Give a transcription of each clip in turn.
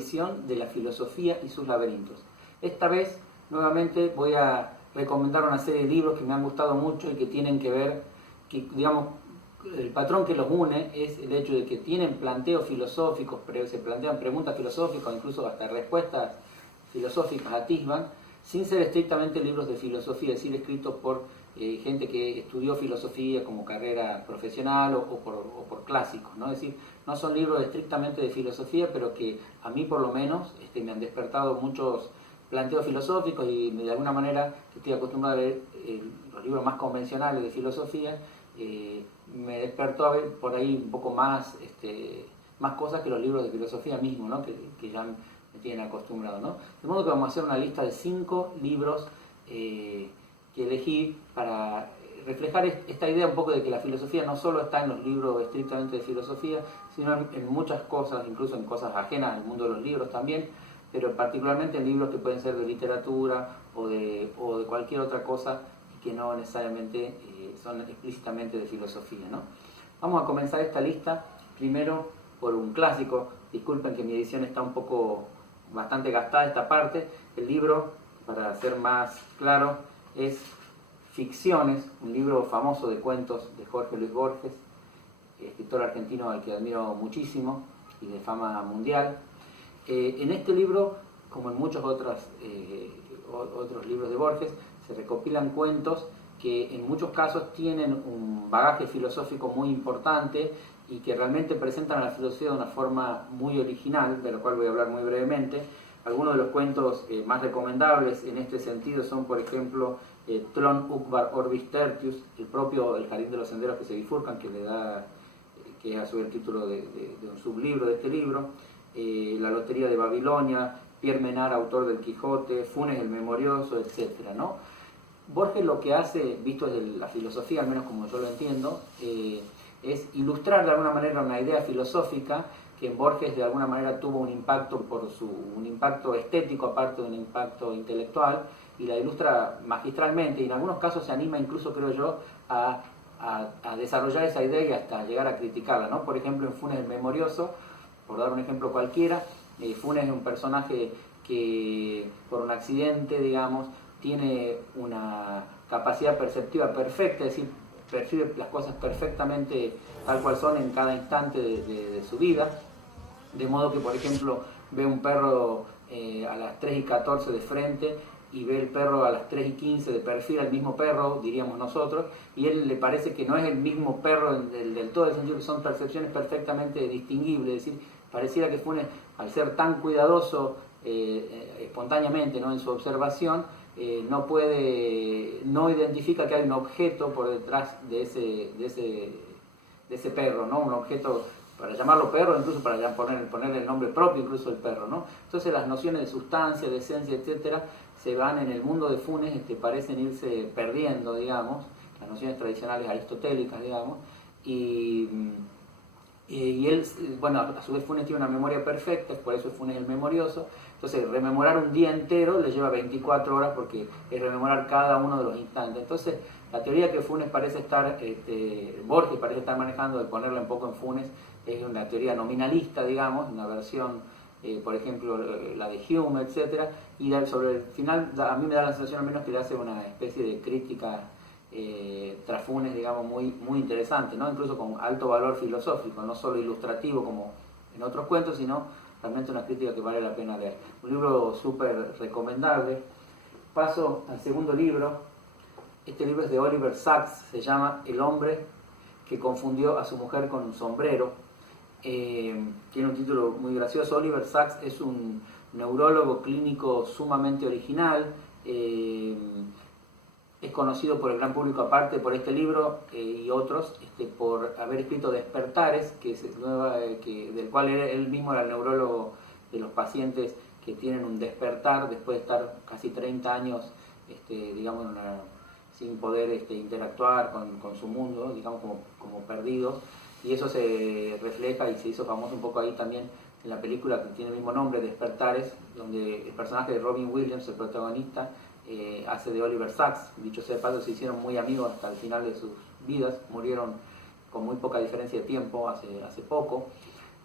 edición de la filosofía y sus laberintos. Esta vez, nuevamente, voy a recomendar una serie de libros que me han gustado mucho y que tienen que ver, que digamos, el patrón que los une es el hecho de que tienen planteos filosóficos, se plantean preguntas filosóficas, incluso hasta respuestas filosóficas atisban, sin ser estrictamente libros de filosofía, es decir, escritos por gente que estudió filosofía como carrera profesional o por clásicos, ¿no? Es decir, no son libros estrictamente de filosofía, pero que a mí por lo menos me han despertado muchos planteos filosóficos y de alguna manera, que estoy acostumbrado a leer los libros más convencionales de filosofía, me despertó a ver por ahí un poco más, más cosas que los libros de filosofía mismos, ¿no? que ya me tienen acostumbrado, ¿no? De modo que vamos a hacer una lista de 5 libros que elegí para reflejar esta idea un poco de que la filosofía no solo está en los libros estrictamente de filosofía, sino en muchas cosas, incluso en cosas ajenas al mundo de los libros también, pero particularmente en libros que pueden ser de literatura o de cualquier otra cosa que no necesariamente son explícitamente de filosofía, ¿no? Vamos a comenzar esta lista primero por un clásico. Disculpen que mi edición está un poco bastante gastada esta parte. El libro, para ser más claro, es Ficciones, un libro famoso de cuentos de Jorge Luis Borges, escritor argentino al que admiro muchísimo y de fama mundial. En este libro, como en muchos otros libros de Borges, se recopilan cuentos que en muchos casos tienen un bagaje filosófico muy importante y que realmente presentan a la filosofía de una forma muy original, de lo cual voy a hablar muy brevemente. Algunos de los cuentos más recomendables en este sentido son, por ejemplo, Tlön Uqbar Orbis Tertius, el propio El Jardín de los Senderos que se bifurcan, que es a su vez el título de un sublibro de este libro, La Lotería de Babilonia, Pierre Menard, autor del Quijote, Funes el Memorioso, etc., ¿no? Borges lo que hace, visto desde la filosofía, al menos como yo lo entiendo, es ilustrar de alguna manera una idea filosófica que en Borges de alguna manera tuvo un impacto un impacto estético aparte de un impacto intelectual, y la ilustra magistralmente, y en algunos casos se anima incluso, creo yo, a desarrollar esa idea y hasta llegar a criticarla, ¿no? Por ejemplo, en Funes el Memorioso, por dar un ejemplo cualquiera, Funes es un personaje que por un accidente, digamos, tiene una capacidad perceptiva perfecta, es decir, percibe las cosas perfectamente tal cual son en cada instante de su vida, de modo que, por ejemplo, ve un perro a las 3:14 de frente y ve el perro a las 3:15 de perfil, al mismo perro, diríamos nosotros, y a él le parece que no es el mismo perro del todo, el sentido que son percepciones perfectamente distinguibles, es decir, pareciera que Funes, al ser tan cuidadoso espontáneamente, ¿no?, en su observación, no identifica que hay un objeto por detrás de ese perro, ¿no? Un objeto, para llamarlo perro, incluso para ponerle el nombre propio incluso del perro, ¿no? Entonces las nociones de sustancia, de esencia, etcétera, se van en el mundo de Funes, parecen irse perdiendo, digamos, las nociones tradicionales aristotélicas, digamos, y él, bueno, a su vez Funes tiene una memoria perfecta, por eso Funes es el memorioso. Entonces rememorar un día entero le lleva 24 horas porque es rememorar cada uno de los instantes. Entonces la teoría que Funes parece estar, Borges parece estar manejando, de ponerla un poco en Funes, es una teoría nominalista, digamos, una versión, por ejemplo, la de Hume, etc. Y sobre el final, a mí me da la sensación al menos que le hace una especie de crítica tras Funes, digamos, muy interesante, ¿no? Incluso con alto valor filosófico, no solo ilustrativo como en otros cuentos, sino realmente una crítica que vale la pena leer. Un libro súper recomendable. Paso al segundo libro. Este libro es de Oliver Sacks, se llama El hombre que confundió a su mujer con un sombrero. Tiene un título muy gracioso. Oliver Sacks es un neurólogo clínico sumamente original. Es conocido por el gran público, aparte por este libro y otros, por haber escrito Despertares, del cual él mismo era el neurólogo de los pacientes que tienen un despertar después de estar casi 30 años digamos, sin poder interactuar con su mundo, digamos, como perdidos. Y eso se refleja y se hizo famoso un poco ahí también en la película que tiene el mismo nombre, Despertares, donde el personaje de Robin Williams, el protagonista, hace de Oliver Sacks. Dicho sea de paso, se hicieron muy amigos hasta el final de sus vidas, murieron con muy poca diferencia de tiempo hace poco.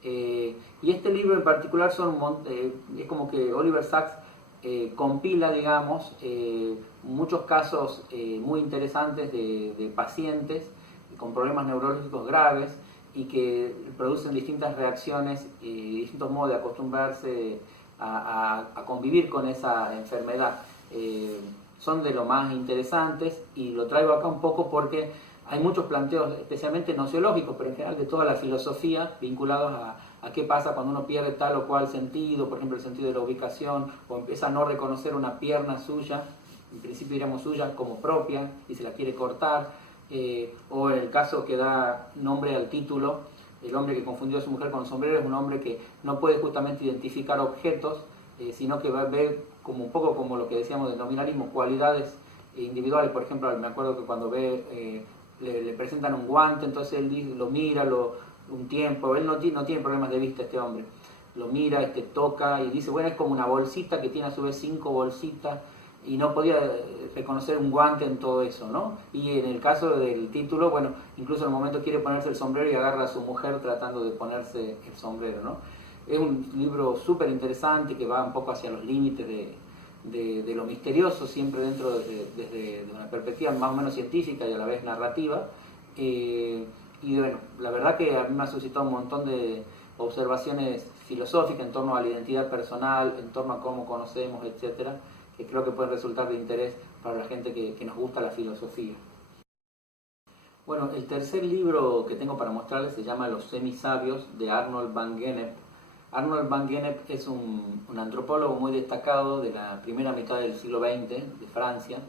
Y este libro en particular es como que Oliver Sacks compila, digamos, muchos casos muy interesantes de pacientes con problemas neurológicos graves y que producen distintas reacciones y distintos modos de acostumbrarse a convivir con esa enfermedad. Son de lo más interesantes y lo traigo acá un poco porque hay muchos planteos, especialmente nociológicos, pero en general de toda la filosofía, vinculados a qué pasa cuando uno pierde tal o cual sentido, por ejemplo el sentido de la ubicación, o empieza a no reconocer una pierna suya, en principio diríamos suya, como propia, y se la quiere cortar, o en el caso que da nombre al título, el hombre que confundió a su mujer con el sombrero es un hombre que no puede justamente identificar objetos, sino que va a ver como un poco como lo que decíamos de nominalismo, cualidades individuales. Por ejemplo, me acuerdo que cuando le presentan un guante, entonces él lo mira un tiempo, él no tiene problemas de vista, este hombre, lo mira, toca y dice, bueno, es como una bolsita que tiene a su vez 5 bolsitas, y no podía reconocer un guante en todo eso, ¿no? Y en el caso del título, bueno, incluso en el momento quiere ponerse el sombrero y agarra a su mujer tratando de ponerse el sombrero, ¿no? Es un libro súper interesante que va un poco hacia los límites de lo misterioso, siempre desde una perspectiva más o menos científica y a la vez narrativa. Y bueno, la verdad que a mí me ha suscitado un montón de observaciones filosóficas en torno a la identidad personal, en torno a cómo conocemos, etcétera, que creo que pueden resultar de interés para la gente que nos gusta la filosofía. Bueno, el tercer libro que tengo para mostrarles se llama Los semisabios, de Arnold van Gennep. Arnold van Gennep es un antropólogo muy destacado de la primera mitad del siglo XX de Francia.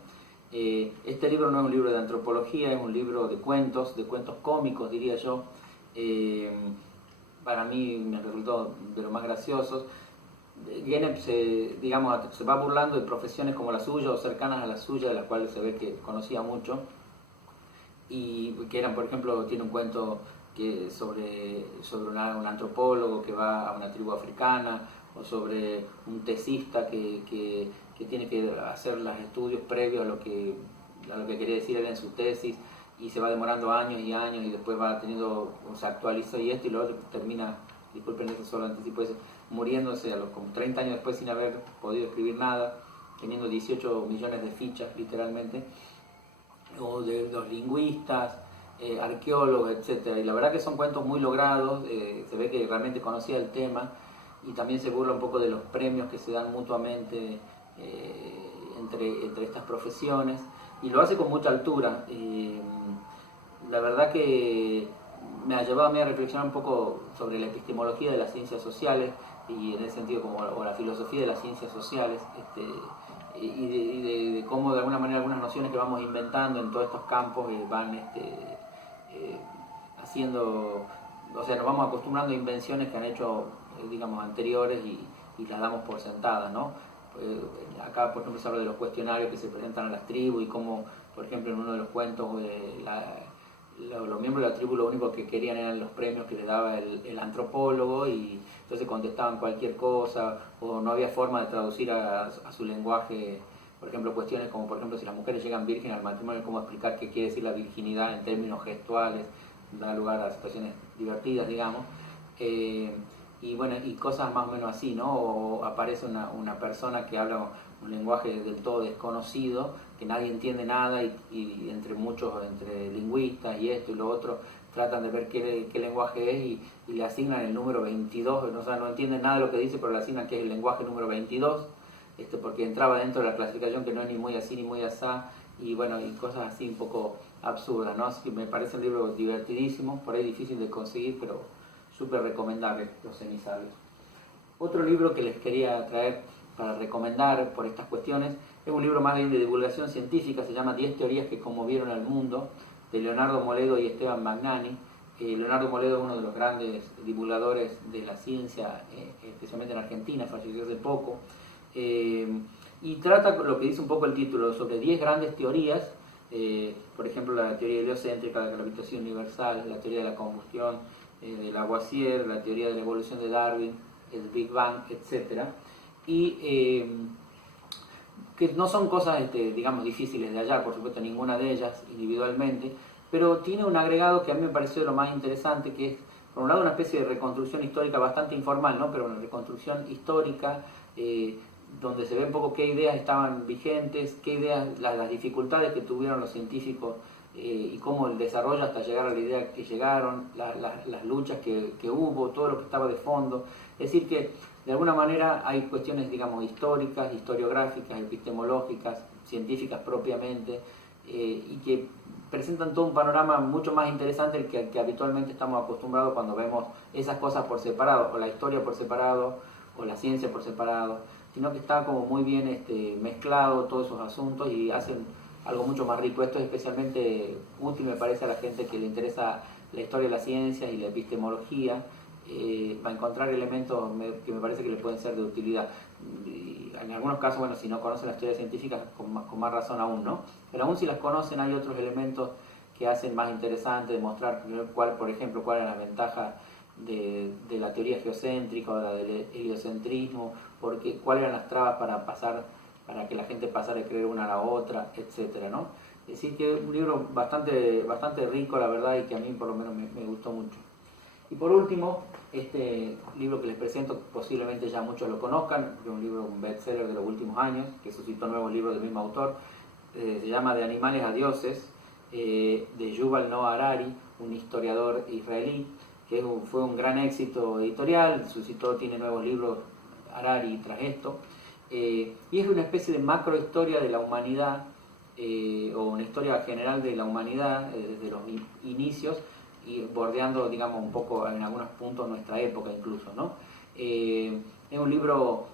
Este libro no es un libro de antropología, es un libro de cuentos cómicos, diría yo. Para mí me resultó de los más graciosos. Gennep se va burlando de profesiones como la suya o cercanas a la suya, de las cuales se ve que conocía mucho, y que eran, por ejemplo, tiene un cuento sobre un antropólogo que va a una tribu africana, o sobre un tesista que tiene que hacer los estudios previos a lo que quería decir él en su tesis, y se va demorando años y años, y después va teniendo, se actualiza y esto y lo otro, termina, disculpen eso solo anticipo, muriéndose a los como 30 años después sin haber podido escribir nada, teniendo 18 millones de fichas literalmente, o de los lingüistas, arqueólogos, etc. Y la verdad que son cuentos muy logrados, se ve que realmente conocía el tema, y también se burla un poco de los premios que se dan mutuamente entre estas profesiones, y lo hace con mucha altura. La verdad que me ha llevado a mí a reflexionar un poco sobre la epistemología de las ciencias sociales, y en ese sentido o la filosofía de las ciencias sociales, y de cómo de alguna manera algunas nociones que vamos inventando en todos estos campos van haciendo, o sea, nos vamos acostumbrando a invenciones que han hecho, digamos, anteriores, y las damos por sentadas, ¿no? Acá, por ejemplo, se habla de los cuestionarios que se presentan a las tribus, y cómo, por ejemplo, en uno de los cuentos, los miembros de la tribu lo único que querían eran los premios que les daba el antropólogo, y entonces contestaban cualquier cosa, o no había forma de traducir a su lenguaje, por ejemplo, cuestiones como, por ejemplo, si las mujeres llegan virgen al matrimonio, cómo explicar qué quiere decir la virginidad en términos gestuales, da lugar a situaciones divertidas, digamos. Y bueno, y cosas más o menos así, ¿no? O aparece una persona que habla un lenguaje del todo desconocido, que nadie entiende nada, y entre lingüistas y esto y lo otro, tratan de ver qué lenguaje es, y le asignan el número 22, o sea, no entienden nada de lo que dice, pero le asignan que es el lenguaje número 22, porque entraba dentro de la clasificación que no es ni muy así ni muy asá, y bueno, y cosas así un poco absurdas, ¿no? Así que me parece un libro divertidísimo, por ahí difícil de conseguir, pero súper recomendable, Los semisabios. Otro libro que les quería traer para recomendar por estas cuestiones es un libro más bien de divulgación científica, se llama 10 teorías que conmovieron al mundo, de Leonardo Moledo y Esteban Magnani. Leonardo Moledo es uno de los grandes divulgadores de la ciencia, especialmente en Argentina, falleció hace poco, y trata lo que dice un poco el título, sobre 10 grandes teorías, por ejemplo la teoría heliocéntrica, la gravitación universal, la teoría de la combustión de Lavoisier, la teoría de la evolución de Darwin, el Big Bang, etc. Y que no son cosas, digamos, difíciles de hallar, por supuesto, ninguna de ellas individualmente, pero tiene un agregado que a mí me pareció lo más interesante, que es por un lado una especie de reconstrucción histórica bastante informal, ¿no? Pero una reconstrucción histórica donde se ve un poco qué ideas estaban vigentes, qué ideas, las dificultades que tuvieron los científicos y cómo el desarrollo hasta llegar a la idea que llegaron, las luchas que hubo, todo lo que estaba de fondo. Es decir que de alguna manera hay cuestiones, digamos, históricas, historiográficas, epistemológicas, científicas propiamente, y que presentan todo un panorama mucho más interesante del que habitualmente estamos acostumbrados cuando vemos esas cosas por separado, o la historia por separado, o la ciencia por separado, sino que está como muy bien mezclado todos esos asuntos y hacen algo mucho más rico. Esto es especialmente útil, me parece, a la gente que le interesa la historia de la ciencia y la epistemología, va a encontrar elementos que me parece que le pueden ser de utilidad. Y en algunos casos, bueno, si no conocen las teorías científicas, con más razón aún, ¿no? Pero aún si las conocen, hay otros elementos que hacen más interesante demostrar, por ejemplo, cuál es la ventaja de la teoría geocéntrica o del heliocentrismo, cuáles eran las trabas para que la gente pasara de creer una a la otra, etcétera, ¿no? Es decir, que es un libro bastante rico, la verdad, y que a mí por lo menos me gustó mucho. Y por último, este libro que les presento, posiblemente ya muchos lo conozcan, es un libro, un bestseller de los últimos años, que suscitó nuevos libros del mismo autor, se llama De animales a dioses, de Yuval Noah Harari, un historiador israelí, que fue un gran éxito editorial, tiene nuevos libros Harari tras esto, y es una especie de macrohistoria de la humanidad, o una historia general de la humanidad desde los inicios, y bordeando, digamos, un poco en algunos puntos nuestra época incluso, ¿no? Es un libro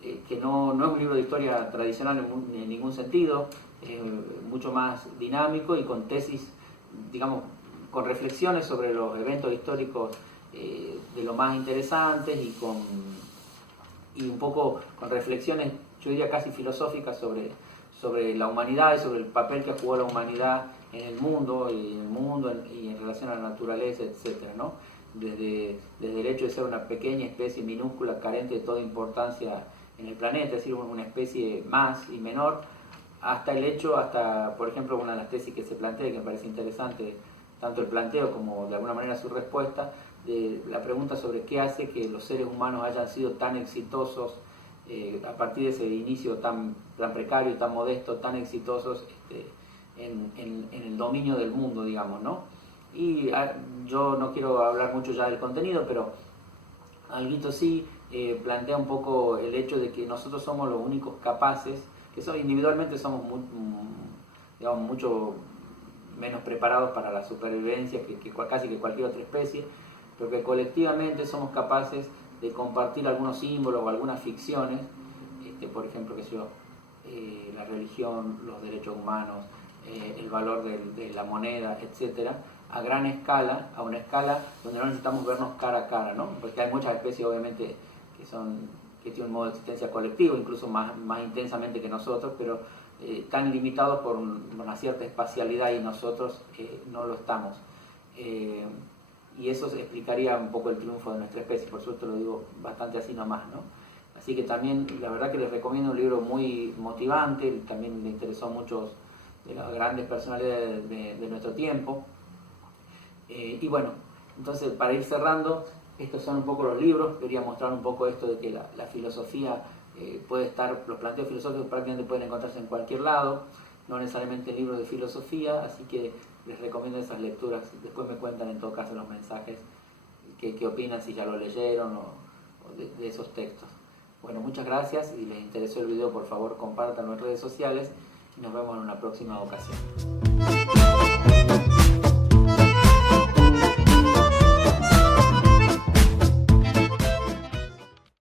que no es un libro de historia tradicional en ningún sentido, es mucho más dinámico y con tesis, digamos, con reflexiones sobre los eventos históricos de lo más interesantes y un poco con reflexiones, yo diría casi filosóficas sobre la humanidad y sobre el papel que jugó la humanidad en el mundo y en relación a la naturaleza, etcétera, ¿no? Desde el hecho de ser una pequeña especie minúscula, carente de toda importancia en el planeta, es decir, una especie más y menor, hasta, por ejemplo, una de las tesis que se plantea, que me parece interesante, tanto el planteo como de alguna manera su respuesta, de la pregunta sobre qué hace que los seres humanos hayan sido tan exitosos a partir de ese inicio tan precario, tan modesto, tan exitosos en el dominio del mundo, digamos, ¿no? Y yo no quiero hablar mucho ya del contenido, pero alguito sí plantea un poco el hecho de que nosotros somos los únicos capaces, que individualmente somos digamos, mucho menos preparados para la supervivencia que casi que cualquier otra especie, pero que colectivamente somos capaces de compartir algunos símbolos o algunas ficciones, por ejemplo, la religión, los derechos humanos, el valor de la moneda, etcétera, a gran escala, a una escala donde no necesitamos vernos cara a cara, ¿no? Porque hay muchas especies, obviamente, que tienen un modo de existencia colectivo, incluso más intensamente que nosotros, pero están limitados por una cierta espacialidad y nosotros no lo estamos. Y eso explicaría un poco el triunfo de nuestra especie, por suerte lo digo bastante así nomás, ¿no? Así que también, la verdad que les recomiendo un libro muy motivante, también le interesó a muchos de las grandes personalidades de nuestro tiempo. Y bueno, entonces para ir cerrando, estos son un poco los libros. Quería mostrar un poco esto de que la filosofía puede estar, los planteos filosóficos prácticamente pueden encontrarse en cualquier lado, no necesariamente en libros de filosofía, así que les recomiendo esas lecturas. Después me cuentan en todo caso en los mensajes qué opinan, si ya lo leyeron o de esos textos. Bueno, muchas gracias, y si les interesó el video, por favor compártanlo en redes sociales y nos vemos en una próxima ocasión.